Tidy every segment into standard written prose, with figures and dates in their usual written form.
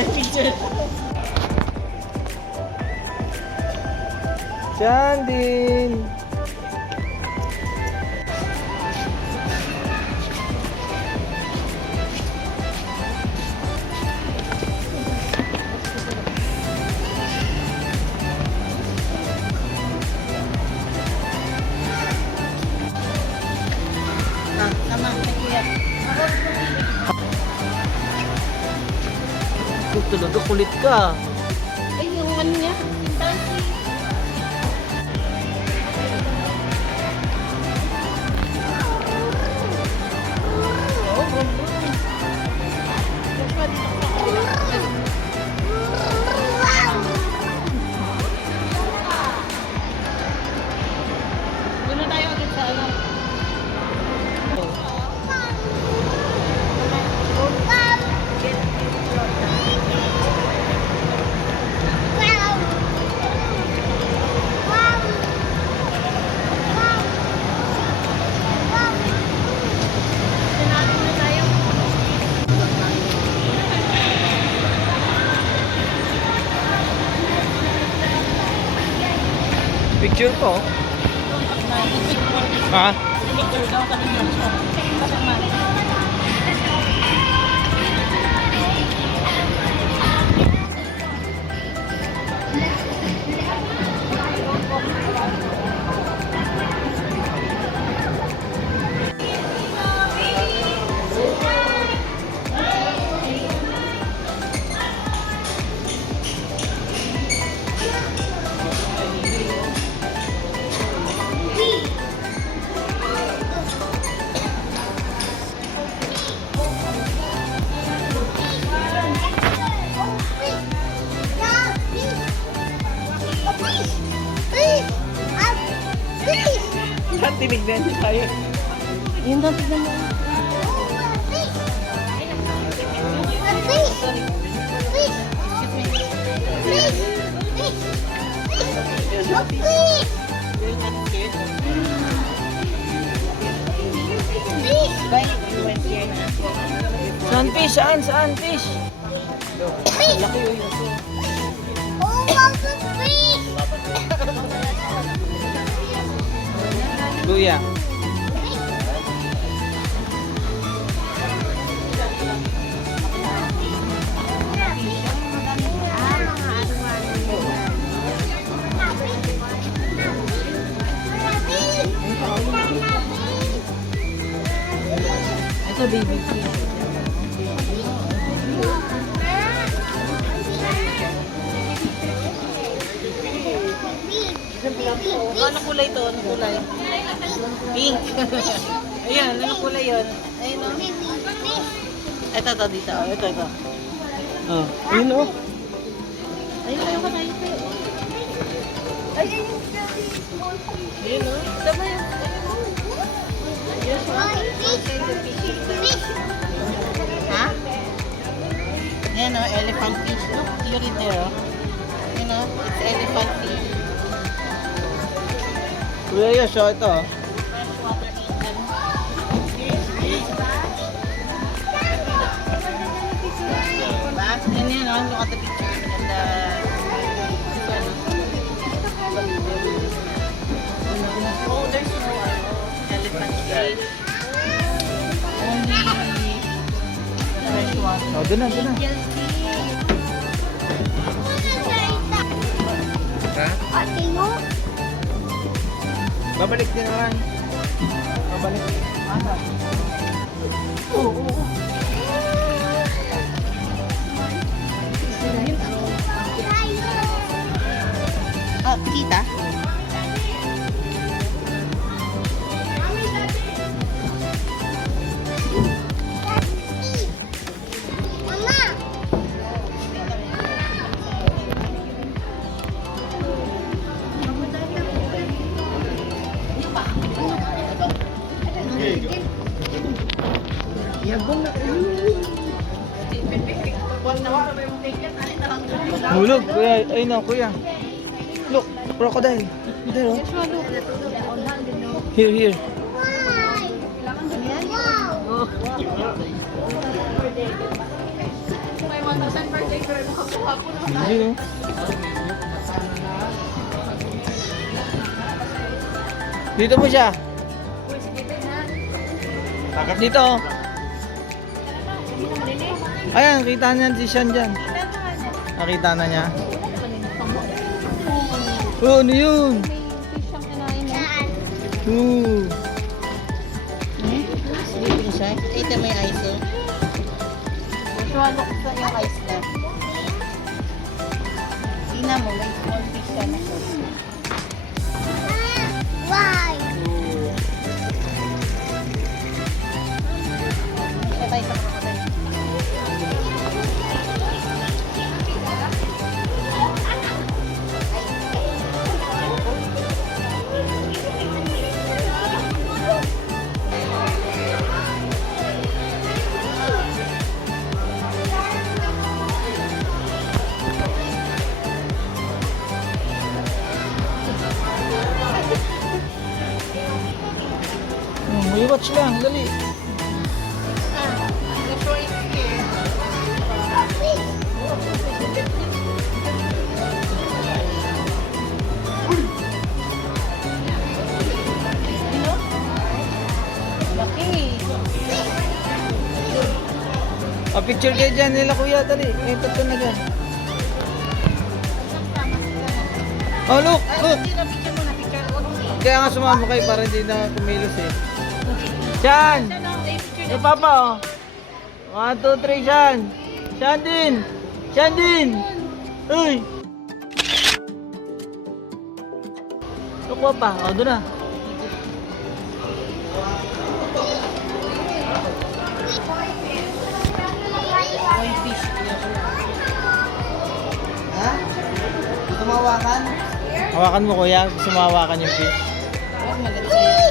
Picture. Sandin. Sama, kuya. Talaga kulit ka. Ay, yung ano niya. Doon na tayo agad sa ano. Picture ko. Ha? Picture daw kanina siya. Kasama. Tinignan niya tayo. Yun daw, tignan mo. Saan fish? Saan fish? Laki yun. Kuya. Ito, baby. Anong kulay to? Anong kulay? Pink. Ayan, anong kulay yun? Ayun o. Ito, dito. Ito. Oh, ayun oh. Ayun, tayo ka tayo. Ayun o. Tama yun. Ha? Ayan o, elephant fish. Look, cute in there o. Ayan o, it's elephant fish. Kuya, show ito. Freshwater angel. Yan yan, oh, look at the picture. And oh, there's no elephant fish. Only freshwater. Oh, doon na. Ha? Babalik din naman. Babalik. Asa? Oo. Ah, kita? Hulog, kuya. Ayun na, kuya. Look, crocodile. There, oh. Here. Ayun, oh. Dito mo siya. Dito, oh. Ayan, kita niya si Sean dyan. Nakita na niya. Oh, ano yun? Oh. Sleeping siya. Ito may ice eh. Swallow ko sa yung ice na. Tina mo, may small fish siya na. Why? Siya tayo sa kapatid. May watch lang, dali. The show is here. Ano? Laki. Picture kayo dyan nila kuya, dali. May tatlo na dyan. Oh, look, look. Hindi na picture mo na picture. Kaya nga sumama kayo para hindi na kumilos eh. Sean! Eh, Papa, oh. 1, 2, 3, Sean! Sean din! Sean din! Uy! Look, Papa. O, doon na. May fish. Ha? Gusto mo hawakan? Hawakan mo, kuya. Gusto mo hawakan yung fish. Oh, maganda siya.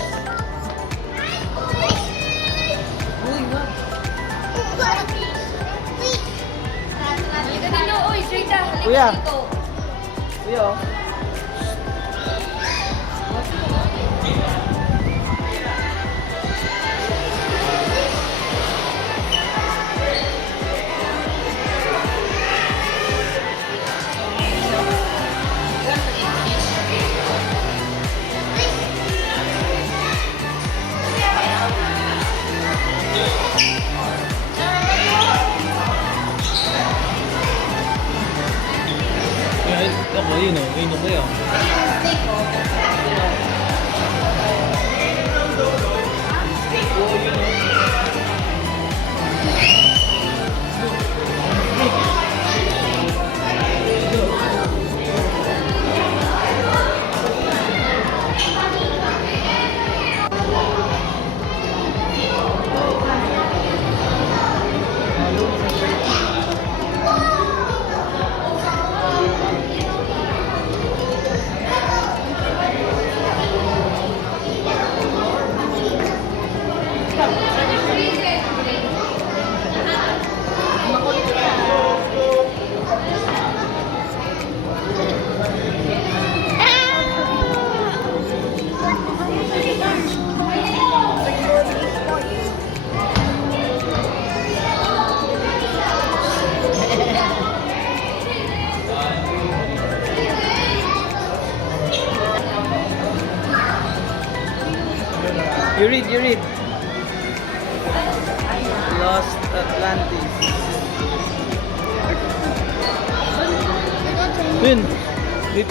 Uy, wag. Kuya! Kuya, oh. Ako, yun o. Yun o kayo. You read. Lost Atlantis. Yun. Read.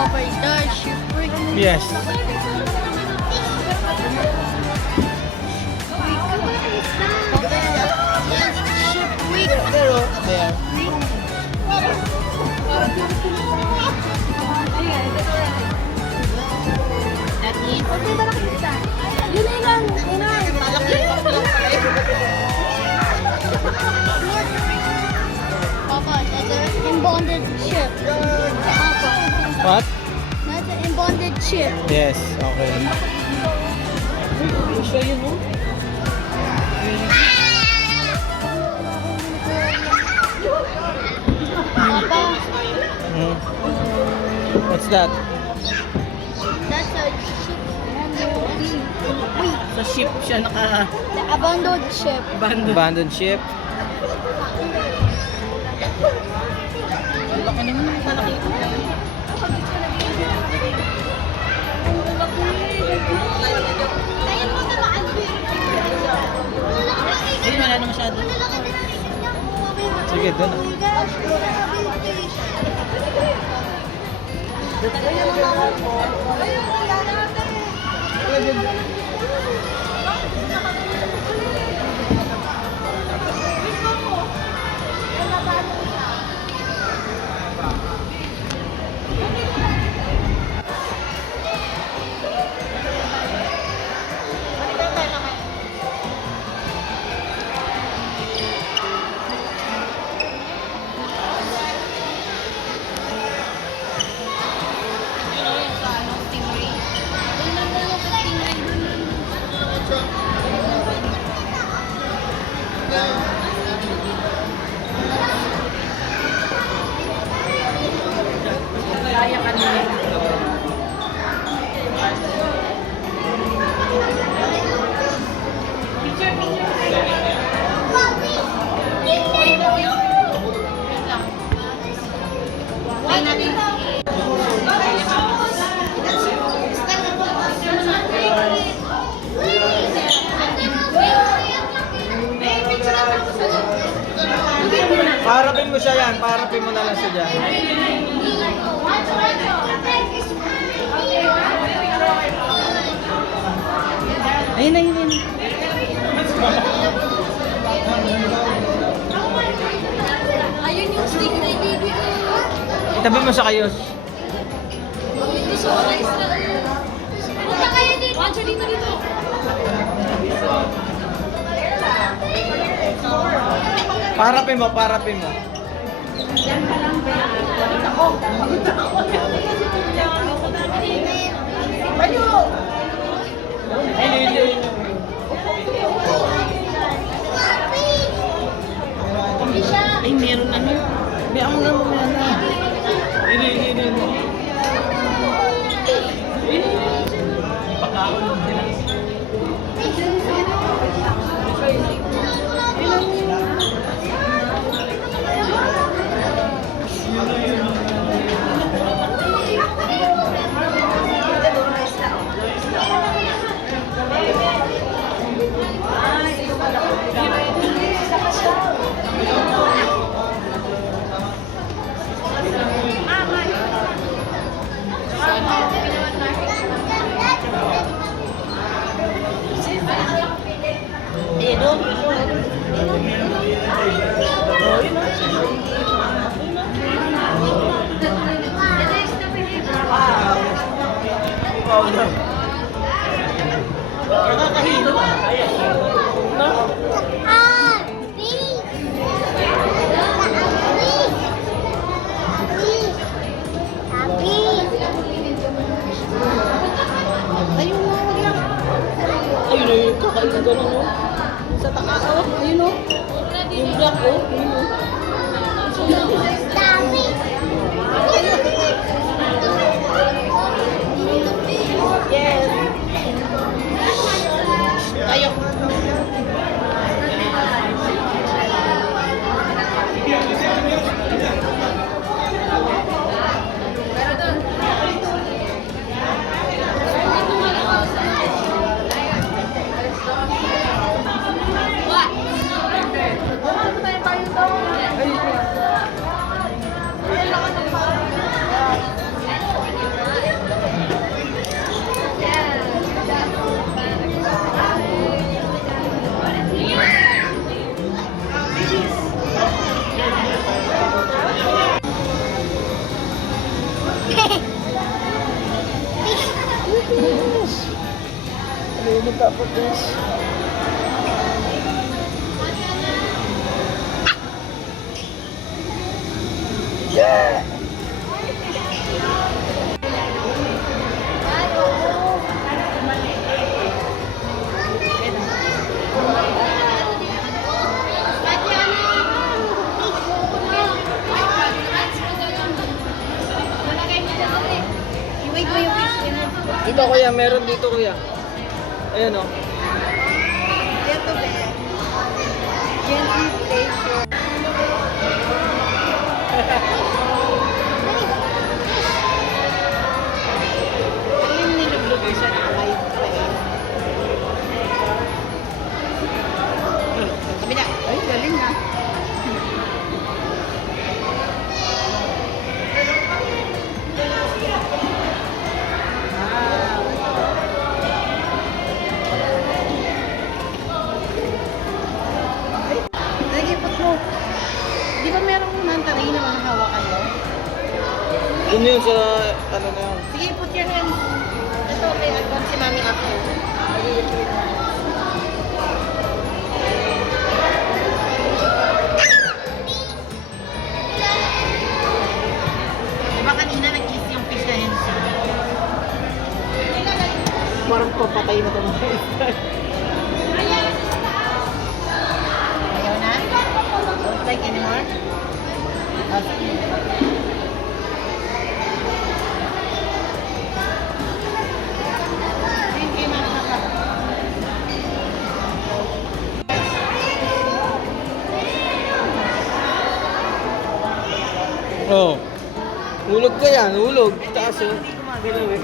Over the shipwreck. Yes. Shipwreck. There. That is. Yun na lang. Yun na. ship. Yes, okay. Siya yun, no? Papa, Hmm. What's that? that's a ship. Wait, Sa ship siya naka-bando. the abandoned ship. Abandoned ship. Laki naman. Malaki. Ayun, wala na masyado. Sige, doon. Kaya ka nila. Paharapin mo siya yan. Paharapin mo na lang siya dyan. Ayun na, yun. Ayun yung stick na ibibigay ko. Itabi mo sa kayos. Hindi so nice na. Punta kayo dito. Wancho dito. Paharapin mo, paharapin mo. Ay, meron ano. May ako na muna na. Eh, doon. Oh, yun na. Nakakahilo. No? Ayun na, wag lang. Ayun na yung kakain na gano'n, no? Sa taas, oh. Ayun, oh. Yung black, oh. Ayun, oh. Yes. Tayo. Ano magkapagdas? Yeah! Kuya, meron dito kuya. Ayan o. Ito ba? Gently place your... Yung nilublog siya na light place. Kabila. Ay, galing na. Sige, put mo. Di ba merong mantarin na hawakan mo? Yun yun sa ano na yun. Sige, put your hands. Ito, may advance si Mami ako. Diba kanina nag-kiss yung fish na hands? Parang papatay na ito mga Ayaw na? Don't like anymore? Ah, sige. Sige, Mama ka. Oh. Hulog ka yan, hulog. Taas oh. Hindi gumagalaw eh.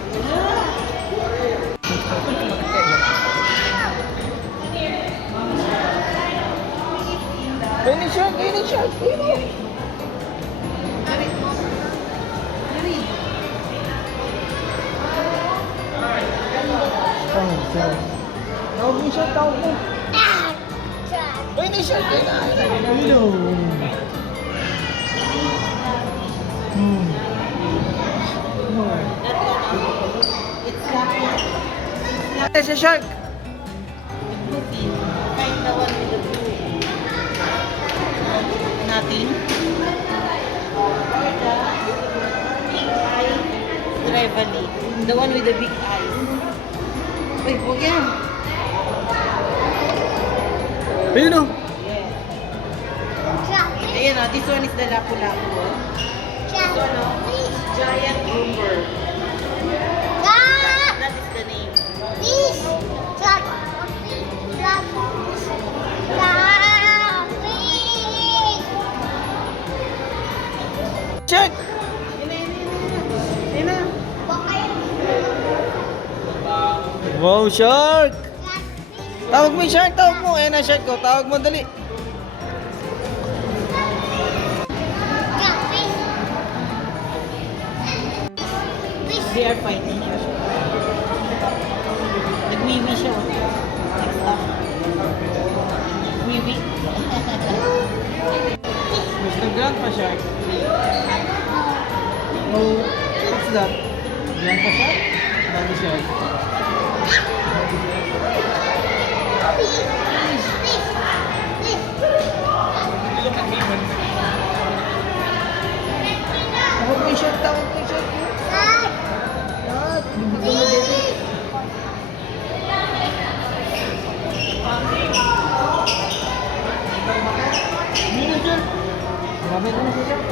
Finish shot, finish shot. Dali. Dali. Tawag mo siya, tawag mo. Finish shot, Hello. It's not Sa shark. movie. Find the one with the blue. Natin. Big eye. Trevally. The one with the big eyes. Uy, huwag yan. Ayun o. Ayan o, this one is the lapu-lapu. This one o, giant grouper. That is the name. Check. Ayun na. Wow, shark. Tawag mo yung shark, tawag mo. Ayan na shark ko, tawag mo dali. They are fighting. Nagwiwi siya. Next up. Wiwi. Mas nag-grandpa shark. Oh, what's that? Grandpa shark? Baby shark. Tawag mo yung shark, tawag mo yung shark. Grabe naman siya shark.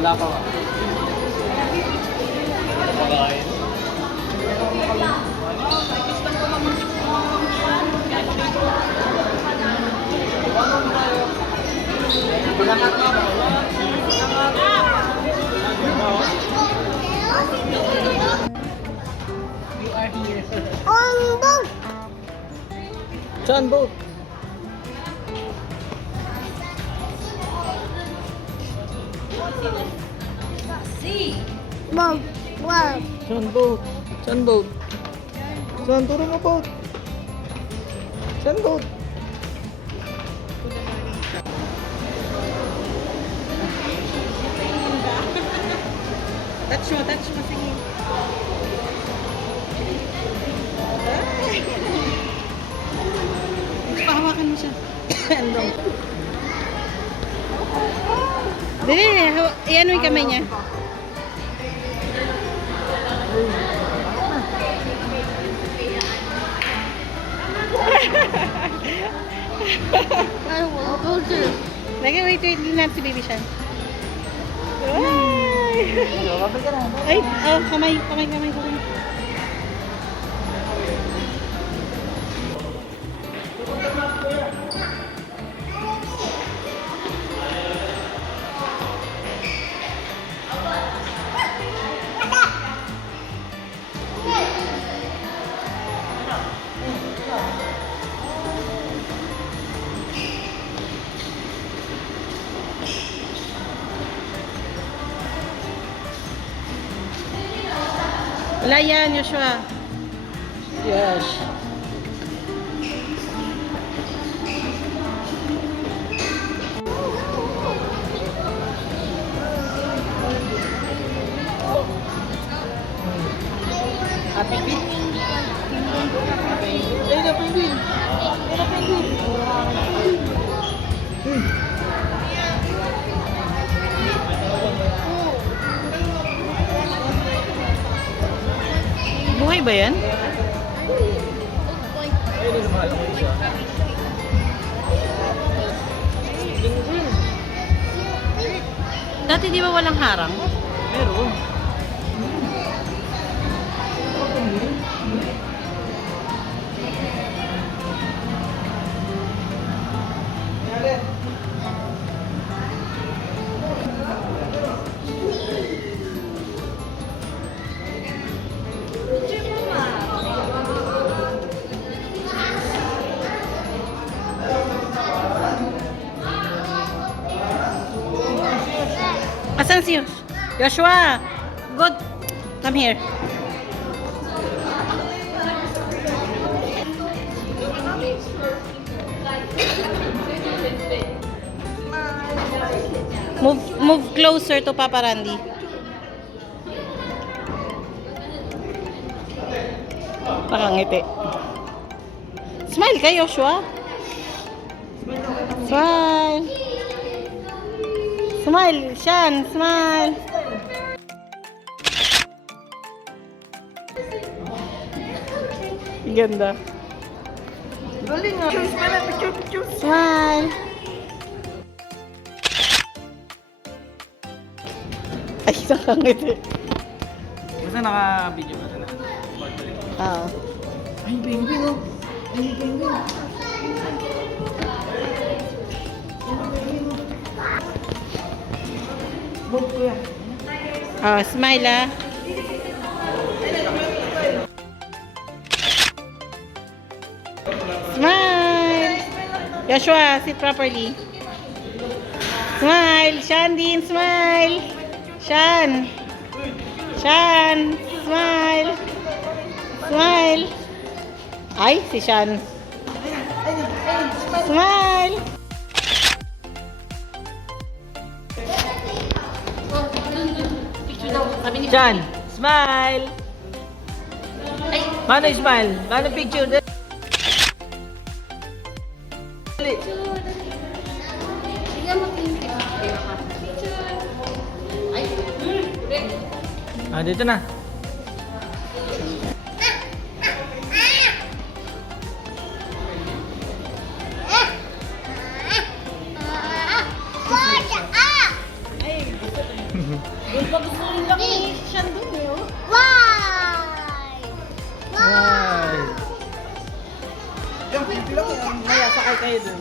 Wala pa. Pagkain. You are here. Saan boat? Saan boat? Saan boat? Saan? Turo mo boat. Saan boat? Touch mo, sige. pahawakan mo siya. Andong. Dali, iyan mo yung kamay niya. I will go to. Lagi, wait, din natin si Baby Shan. Ay, oh, kamay. Wala yan, Joshua. Yes. Happy beat. Ay, na penguin. Ay, na penguin. Buhay ba yan? Dati di ba walang harang? Meron. Asan si Joshua? Good. Come here. Move closer to Papa Randy. Nakangiti. Smile ka, Joshua. Smile. Smile, Shan, smile. Ganda. Galing nga. Picture. Smile. Ay, nakangiti. Basta naka-video ka na. Ah. Ay, penguin oh. Ay, penguin. Bob ko yan. Oh, smile ah. Smile. Joshua, sit properly. Smile. Shan din, smile. Shan. Smile. Smile. Ay, si Shan. Smile. Chan, smile. Paano yung smile? Paano picture? Dali. Sige mo pink. Ah, dito na. Right. Maya, sakay kayo dun.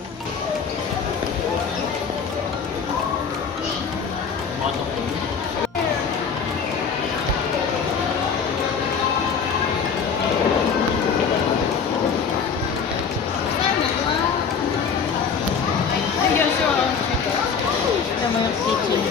Yung mga teaching.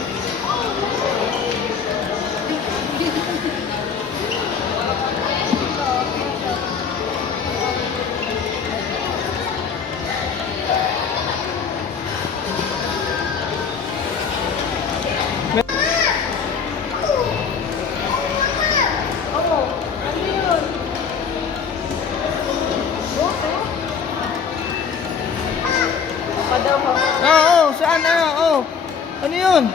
Oo, saan na? Oo. Ano yun?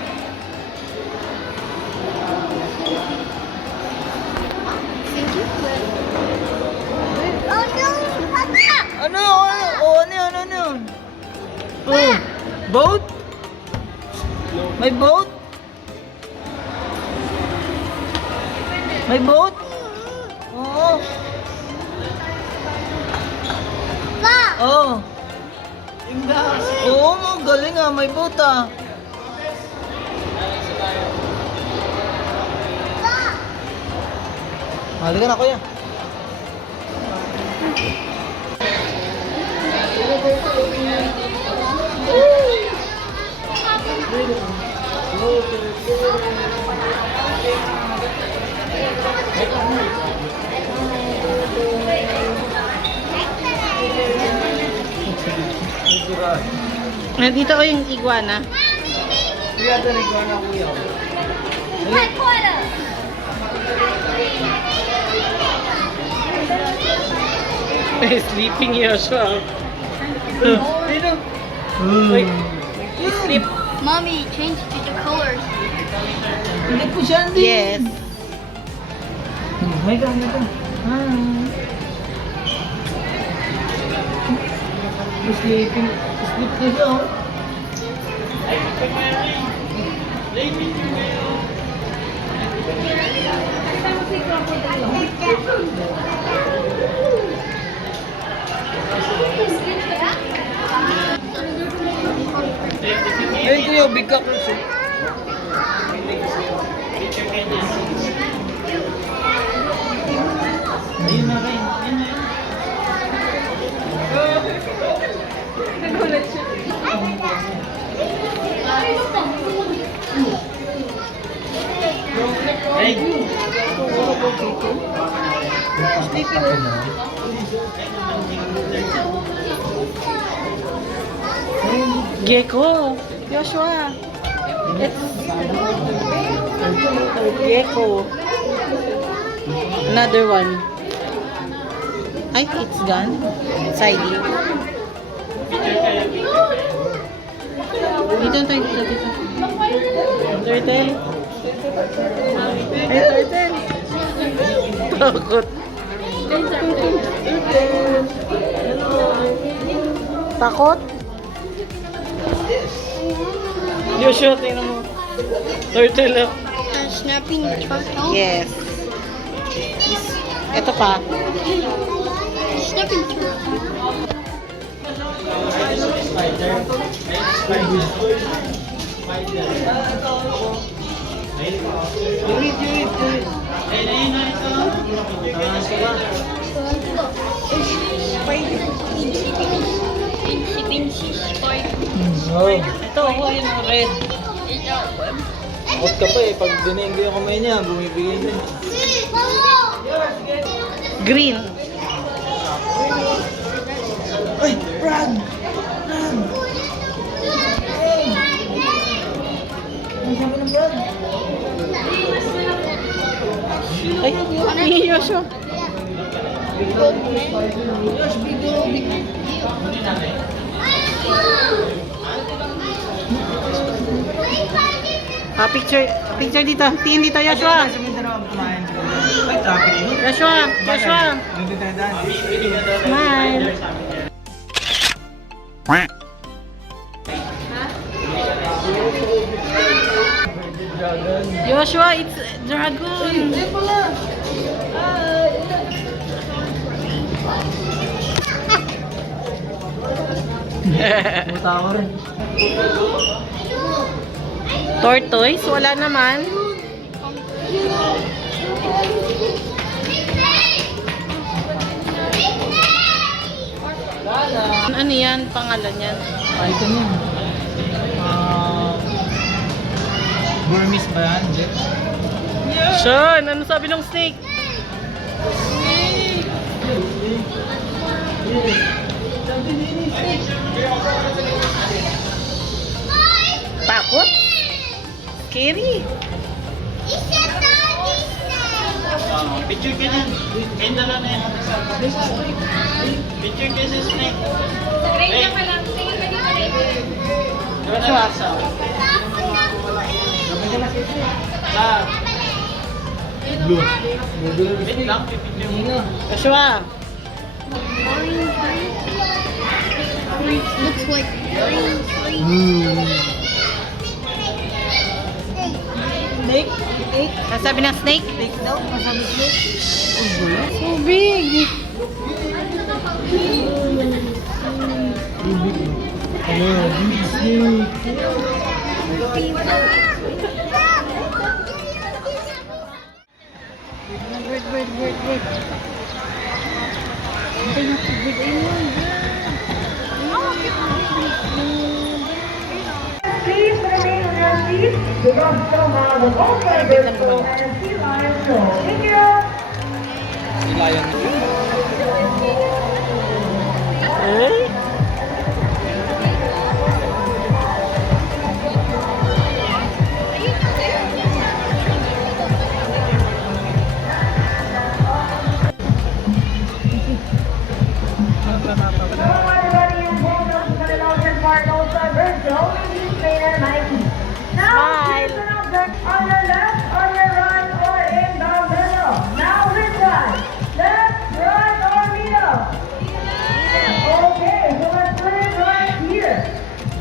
Oh no, Papa! Ano? Oh, ano yun? Ano yun? Oh, boat? May boat? May boat? Oo. Pa! Oo. Oo, galing ah. May boat ah. Halika na, kuya. Nandito ko yung iguana. Kuya, dali ko na, kuya. My quarter! Sleeping Joshua. Sino? Wait. Sleep. Mommy, change to the colors. Hindi po siya, hindi. Yes. May ka, may ka. Sleeping. Sleep na siya, oh. Ayun kuya, big ka kasi. Ayun na rin. Ayun na yun. Ay! Gecko. Joshua. It's gecko. Another one. Ay, it's gone. Sidey. Dito, dito. Turtle. Ay, turtle. Takot. Takot? Joshua, tingnan mo. Turtle. Snapping turtle? Yes. Ito pa. Snapping turtle. Pinchy spider. Oh. Ito, ayun ang red. Takot ka pa eh. Pag dinenggo yung kamay niya, bumibigay din. Green. Ay! Run! Run! Ang sabi ng Brad? Ay, Joshua. Yosh, big. Picture dito. Tingin dito, Joshua. Ay, traffic yun. Joshua. Smile. Joshua, it's dragon. Ayun pala. Tawa rin. Tortoise, wala naman. Ano yan? Pangalan yan? Ay, ito niya. Burmese ba yan? Hindi. Sean, ano sabi ng snake? Takot? Scary. Picture ka niyan. Enda lang na yan. Picture ka sa snake. Sa grade ka pa lang. Tingin ka dito. Joshua. Blue. Wait lang, Joshua. Looks like orange. Snake? Snake? Sasabi ng snake? Snake daw? Masabi snake? So big. Bird. Ay, natubig. Ayun. Please remain on your seat because still have the most favorite show and sea lion show. Thank you. Eh? Hello everybody and welcome to the Northern Park All-Star Bird Show. Please trainer Mikey. Now, here's an object on your left, on your right, or in the middle. Now this one. Left, right, or middle. Okay, so let's put it right here.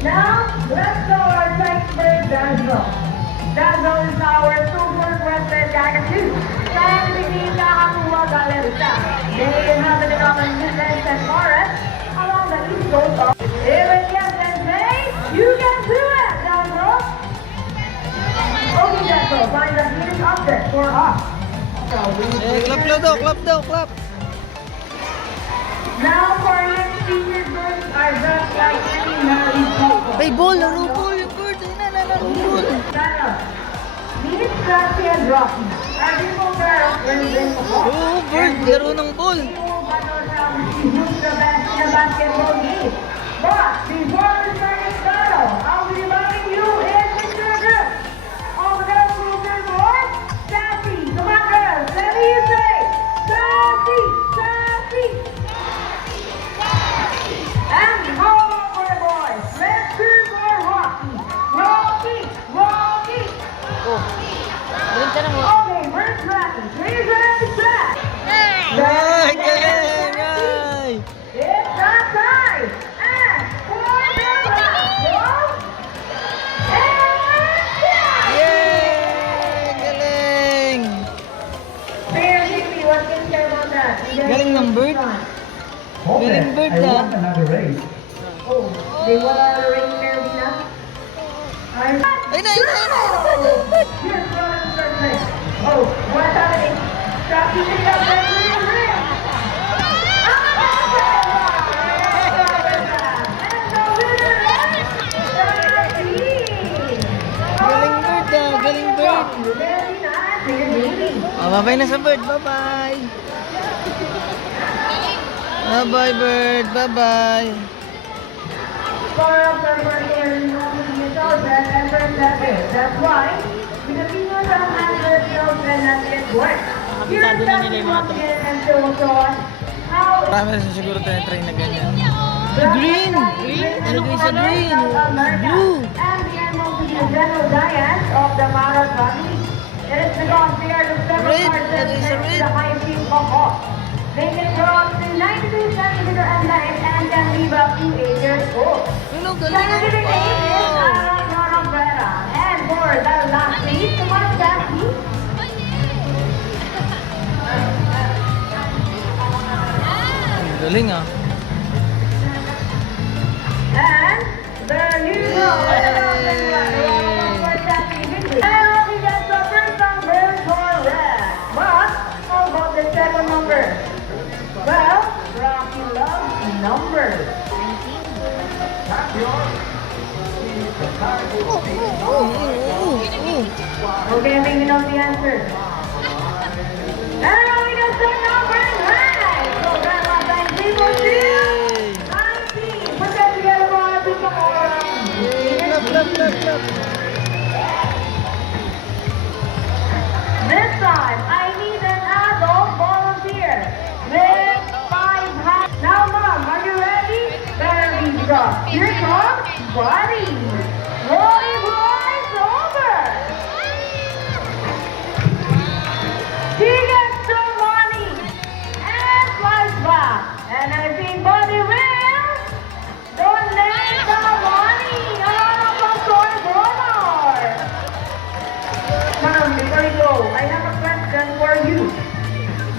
Now, let's go our second bird, Dazzle. Dazzle is our super requested kakadu. Kaya hindi nakakuha galerita. They inhabit the common woodlands and forests along the east coast of Even yes and say, you can do it, Dazzle. Okay, Dazzle, find the nearest object for us. Eh, clap daw, clap. Now for our next featured birds are just like any married couple. Ay, ball, laro ball yung bird. Ay, nalaro ball. Daniel, these Crafty and Rocky are people that are in the ball. Oo, bird, laro ng ball. People might not have who's the best in a basketball game. But before we start this battle, I'll be inviting you in picture group. All the girls will do more. Sassy, come on girls, let me hear you say. Sassy. And how about for the boys? Let's do more Rocky. Okay, where's Rocky? Please ready, set. Ay, galing! Ay! It's that time. And for the last one. And yeah! Yay! Galing! Mayor Jimmy, what can you say about that? Galing ng bird. Galing bird I ah. want another race. Oh, they want to ring there, Vina? Ay, na! Here's what I'm saying. Oh, what's happening? Stop keeping up that ring. Galing bird. Oh, bye-bye na sa bird. Bye-bye. Bye-bye, bird. Bye-bye. That's why, because you know some handlers know that not yet work. Here's Nakabisado na nila yung mga that and show us how Marami na siguro tayo-train na ganyan. green. Ano sa green? Blue. And the animals to be the general giants of the Mara family. It is because they are the seven Red. parts That is a next to red. the highest peak of all. They can grow up to 92 centimeters in length and can live up to 8 years old. Ano, Scientific galing. name is Wow. Aranorabera. And for the last piece, come on, Sassy. Galing ah. And the new And we got the first number correct. But how about the second number? Well, Rocky loves numbers. Okay, I think you know the answer. And we got the number right. So that was 19. Yay! 19. Put that together for our people. Clap. This time, I need an adult volunteer with 5 hands. Now, Mom, are you ready? Better be strong. You Here comes Buddy. Rolly flies over. He gets the money and flies back. And I think Buddy will donate the money along the store donor. Ma'am, before you go, I have a question for you.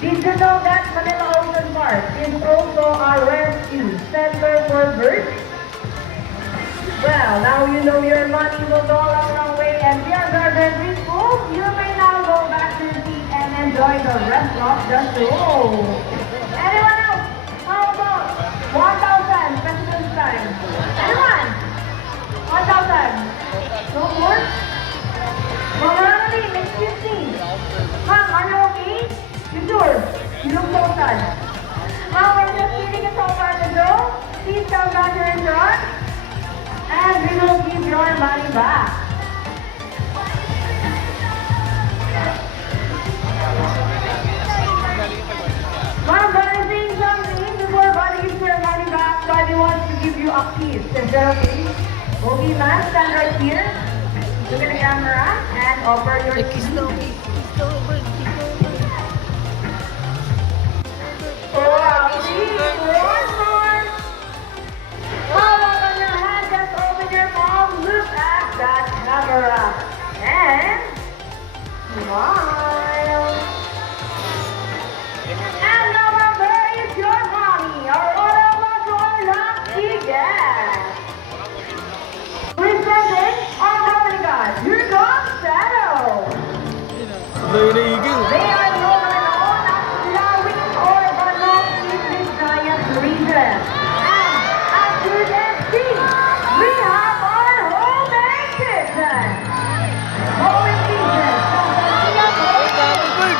Did you know that Manila Ocean Park is also a rescue center for birds? Well, now you know your money will go a long way, and we are garden preschool. You may now go back to your seat and enjoy the rest of the show. Anyone else? How about 1,000 President's time? Anyone? 1,000? No more? Morality, excuse me. Ma'am, are you okay? You sure? You look so sad. Ma'am, we're just giving it so far to go. Please come back here in front. And we will give your money back. Ma'am, Buddy is saying something before Buddy gives your money back. Buddy wants to give you a kiss. Is that okay? Okay, ma'am, stand right here. Look at the camera and offer your Kiss daw, kiss daw, bird, kiss daw, bird. Wow, please, one more. Hold on your hand, just open your palm, look at that camera, and smile. And number there is your mommy, or one of us are lucky guest. Presenting our company guard, here comes Shadow. Very good. They are normally known as Lawin or Banok in this giant region. And as you can see, we have our homemade kitchen. Homemade kitchen from the Bird.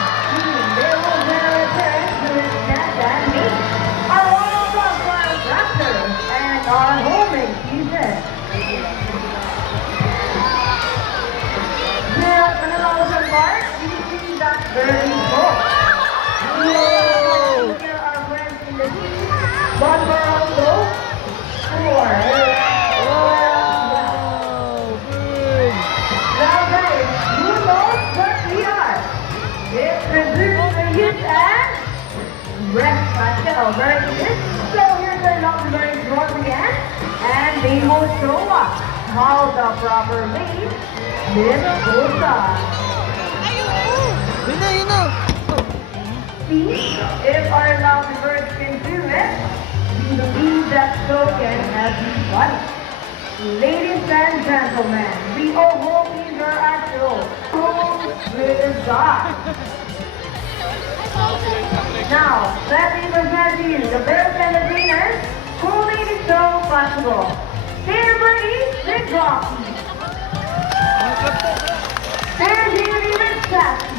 They will generate parents with snacks and meat. Our own flower tractors and our homemade kitchen. Here at Manila Ocean Park, we see that very cool. Whoa. Here are friends in the sea, but we're also poor. Wow. Good. Now guys, you know what we are. It produces the youth and breakfast. Very good. So here's our lovely birds once again, and they will show us how the proper way this goes on. Yun na. See, if our lovely birds can do it, we believe that so can everybody. Ladies and gentlemen, we all hope these are actual. Home with God. Now, let me present to you the best entertainers who made it so possible. Here, Birdie, Big Rocky. Here, Jerry, Big Sassy.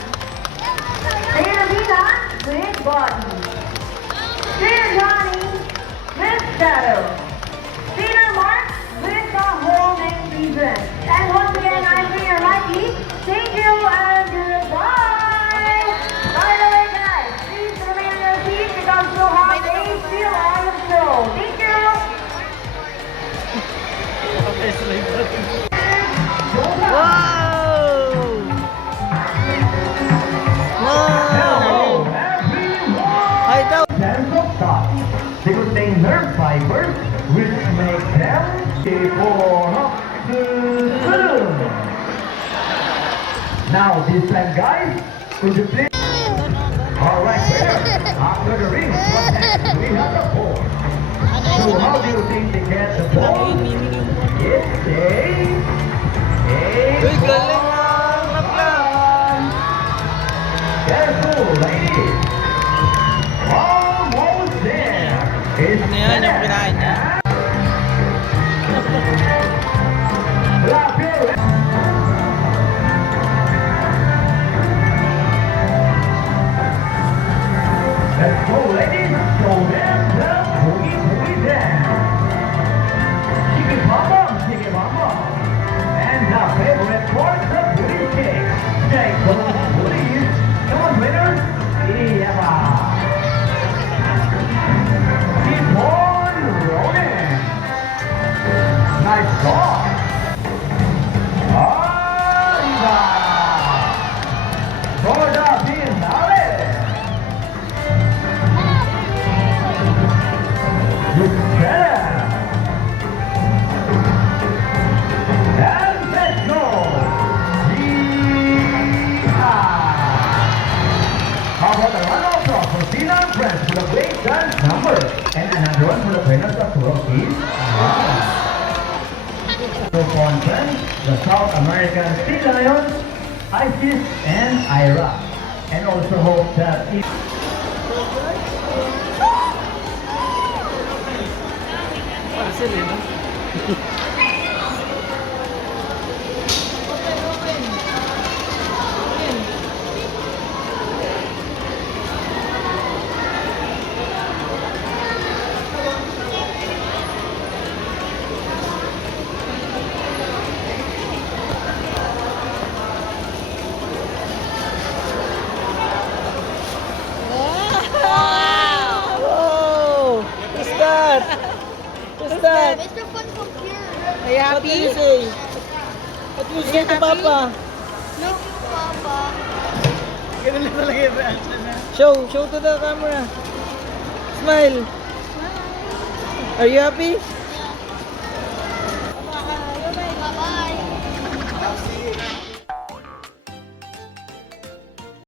Here, Vina, Big Body. Here, Johnny, Big Shadow. Peter Mark, with the homemade season. And once again, I'm here, Mikey. Thank you and goodbye. By the way, guys, please remain in your seat because so hot they feel on the show. Thank you. Wow. Wow. Hi daw. Sense of touch because they nerve fibers which make them for Now this time guys, could you please? Alright there, after the ring, what next? We have the ball. So how do you think they get the ball? It's Uy, galing ah. Napla. Careful, ladies. Almost there. It's Ano yan, yung kinain niya? Clap your Let's go, ladies. Show them the boogie boogie dance. Rockies, Conference, the South American Sea Lions, ISIS, and Iraq. And also hope that it Parcel eh, no? Whoa! What's that? What's that? Mr. Fun from here. Are you What do you happy? say? What do you say to Papa? Look, Papa. Ganun na talaga yung reaction niya. Show to the camera. Smile. Are you happy?